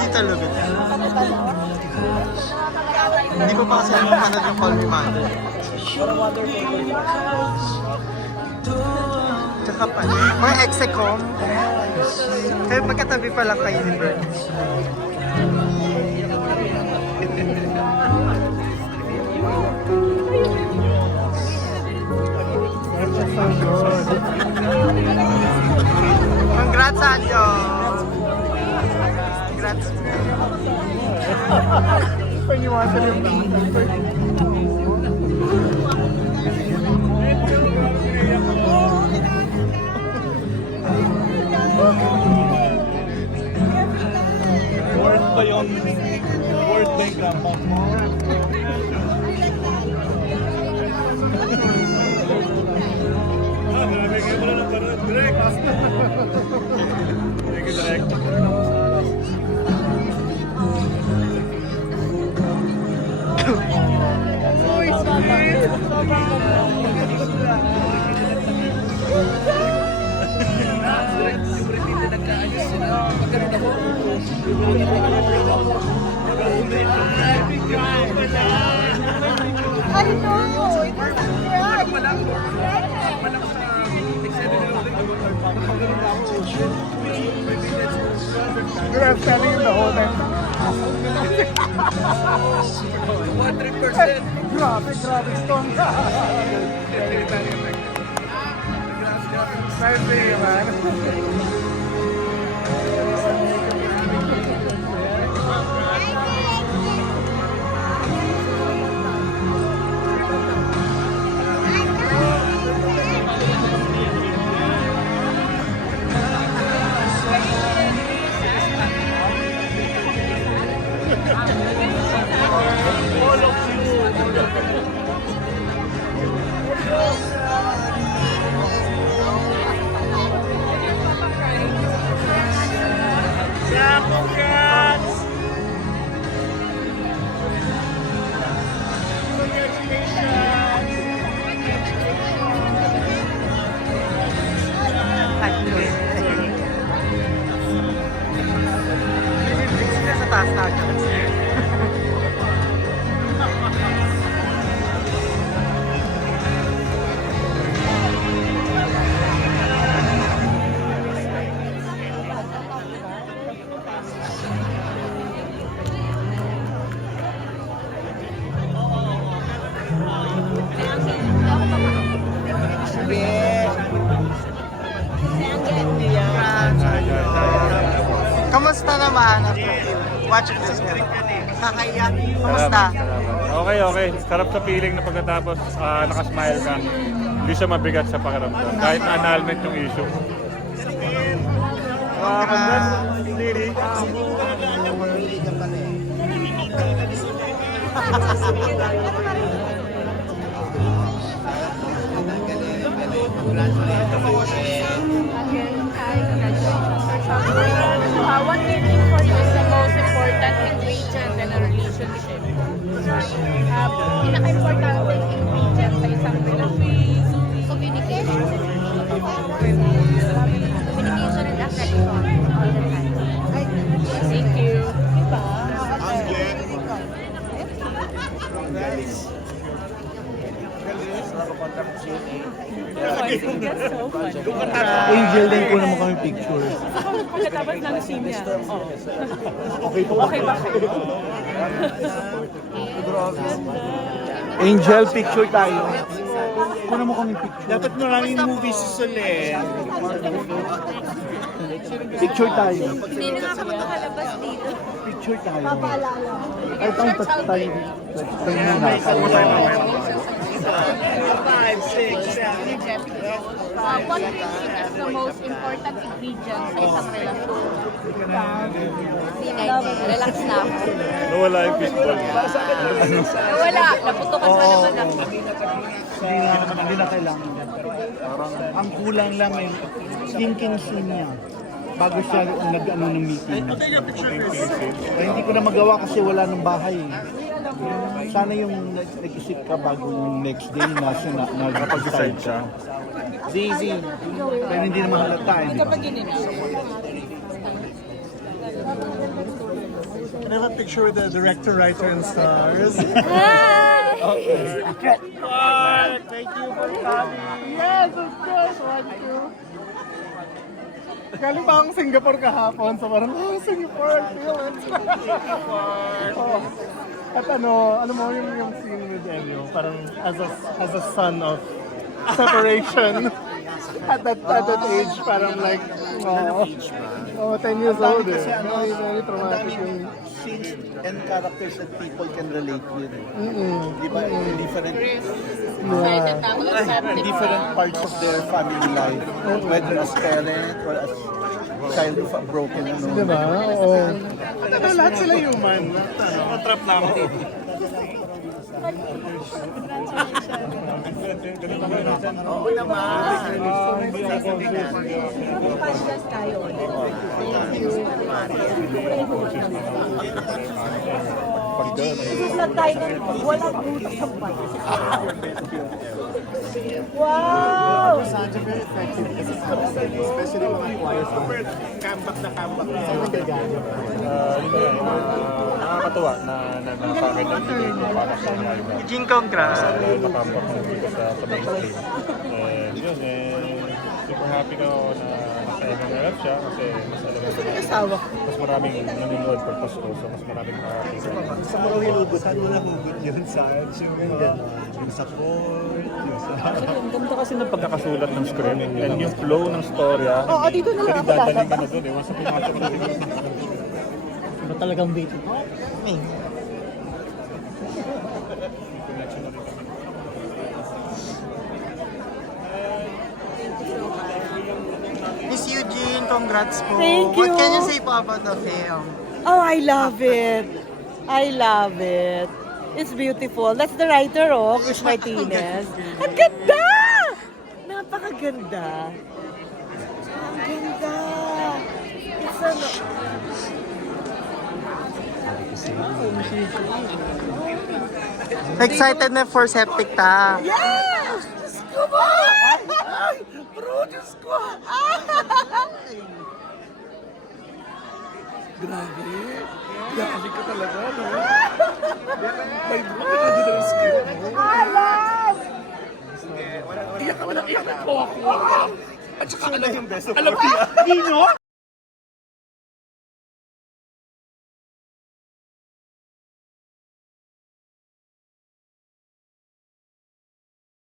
Tita Lubit. Hindi ko pa kasi manood yung Call Me Mother. Tsaka pa. Or Execom. Kaya magkatabi pa lang kayo ni Bernice. Congrats, Anjo! Congrats. Paniwasan yung Worth ba yung grandpa mo? Nalabigay mo na ng panood, direct! Thank you, direct. I know! It was You're upselling the whole time. 100%! Grabe, stone ka. Nice day, man. Kamusta naman? Watch this. Kakaya. Kamusta? Okay. Sarap sa feeling na pagkatapos nakasmile ka. Hindi siya mabigat sa pakiramdam. Kahit annulment yung issue. Congrats, Lily. What do you think for you is the most important ingredient in a relationship? Pinaka-importante ingredient sa isang relasyon? Communication. Communication and affection all the time. Thank you. Angel din po naman kami picture. Pagkatapos ng scene niya. Okay ba kayo? Angel, picture tayo. Kunan mo kami picture. Dapat maraming movies si Solen. Picture tayo. Hindi na nga kami makalabas dito. Picture tayo. Papaalala. Ay, tayo tayo. What do you think is the most important ingredient sa isang relasyon? Relax na ako. Nawala yung fishball. Wala, naputukan pa naman ako. Hindi na kailangan. Ang kulang lang eh, thinking scene niya. Bago siya nag-ano ng meeting. Kaya hindi ko na magawa kasi wala ng bahay. Sana yung nag-isip ka bago yung next day na siya Nakapag-decide siya. Easy. Pero hindi naman halata. Kapag ginina. Can I have a picture with the director, writer, and stars? Thank you for coming. Yes, of course. Want to. Galing pa akong Singapore kahapon, so parang, Singapore, I feel it. Oh. At ano mo yung scene with Elio, parang as a son of separation. At that age, parang like, 10 years old eh. Kasi ano, Very traumatic daming yung... scenes and characters that people can relate with. Di ba? Different different parts of their family life. Whether as parent or as child of a broken Diba? Oo. Lahat sila human. Trap na ako. Lang tayo nun, walang butas sa bahay. Wow! Especially mga choirs. Super comeback na comeback. Nakakatuwa na sa akin ng bigay ko para sa mga Eugene, congrats. nakambak na dito sa mainstream. And yun, super happy na ako na nasa-MMLF siya kasi mas alam mo mas maraming nanonood per Pasko, so mas maraming makakita. Sa mga hinugutan mo na hugot yun sa yung support, yung sa... Ang ganda kasi ng pagkakasulat ng script and yung flow ng storya. Oo, dito na lang ako Dadaling ka na doon eh. Once na pinasok ka na doon. Ano talagang waiting? Miss Eugene, congrats po. Thank What you. can you say po about the film? Oh, I love it. I love it. It's beautiful. That's the writer, Chris Martinez. Ang ganda! Napakaganda. Ang ganda. It's Excited na for Septic ta. Yes! Come on! Ay! Produce ko! Grabe ka talaga, no? May book na dito ng script mo. Alas! Iyak ako. At saka alam yung best of all.